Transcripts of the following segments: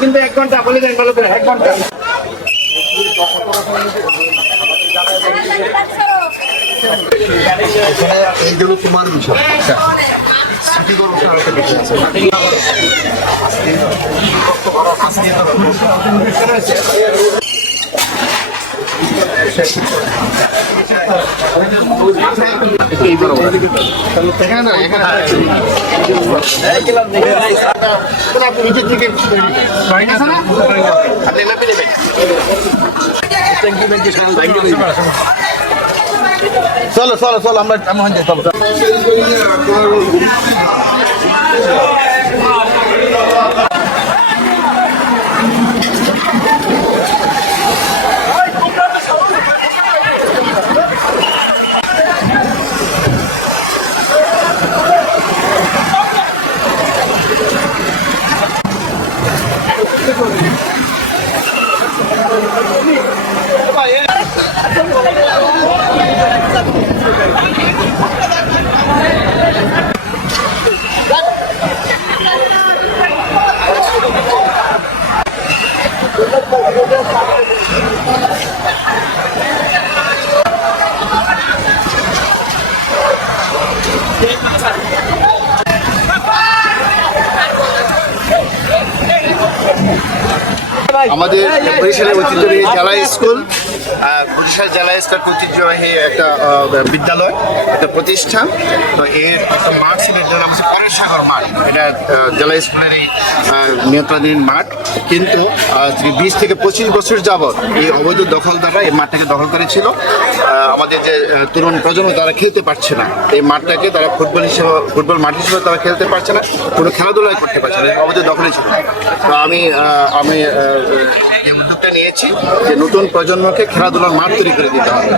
কিন্তু এক ঘণ্টা বলে দেন বলে দেন এক ঘণ্টা এইগুলো তোমার বিষয় সিটি কর্পোরেশন চলো চলো চলো আমরা আমি হন চলো আমাদের বরিশালের ঐতিহ্যবাহী জেলা স্কুল বরিশাল জেলা স্কুল ঐতিহ্যবাহী একটা বিদ্যালয় একটা প্রতিষ্ঠান। তো এর মাঠ ছিল এটার নাম হচ্ছে পরেশ সাগর মাঠ। এটা জেলা স্কুলের এই নিয়ন্ত্রণাধীন মাঠ। কিন্তু বিশ থেকে পঁচিশ বছর যাবৎ এই অবৈধ দখল দখলদাররা এই মাঠটাকে দখল করেছিল। আমাদের যে তরুণ প্রজন্ম তারা খেলতে পারছে না। এই মাঠটাকে তারা ফুটবল হিসেবে ফুটবল মাঠ হিসেবে তারা খেলতে পারছে না। কোনো খেলাধুলাই করতে পারছে না অবৈধ দখলে ছিল। তো আমি আমি উদ্যোগটা নিয়েছি যে নতুন প্রজন্মকে খেলাধুলার মাঠ তৈরি করে দিতে হবে।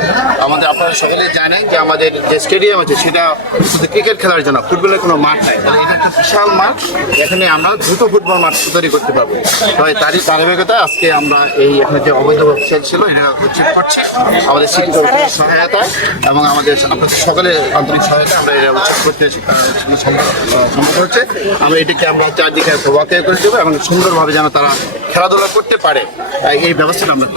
আমাদের আপনারা সকলে জানেন যে আমাদের যে স্টেডিয়াম আছে, সেটা শুধু ক্রিকেট খেলার জন্য, ফুটবলের কোনো মাঠ নাই। এটা একটা বিশাল মাঠ, এখানে আমরা দ্রুত ফুটবল মাঠ তৈরি করতে পারব। তো তারই ধারাবাহিকতায় আজকে আমরা এই এখানে যে অবৈধ ব্যবসা ছিল, এটা উচিত করছে। আমাদের কর্তৃপক্ষের সহায়তা এবং আমাদের আপনাদের সকলের আন্তরিক সহায়তা আমরা এটা উচিত করতে সম্ভব হচ্ছে। আমরা এটাকে আমরা চারদিকে ওয়াকে করে দেবো এবং সুন্দরভাবে যেন তারা খেলাধুলা করতে পারে। এই ব্যবস্থাটা আমরা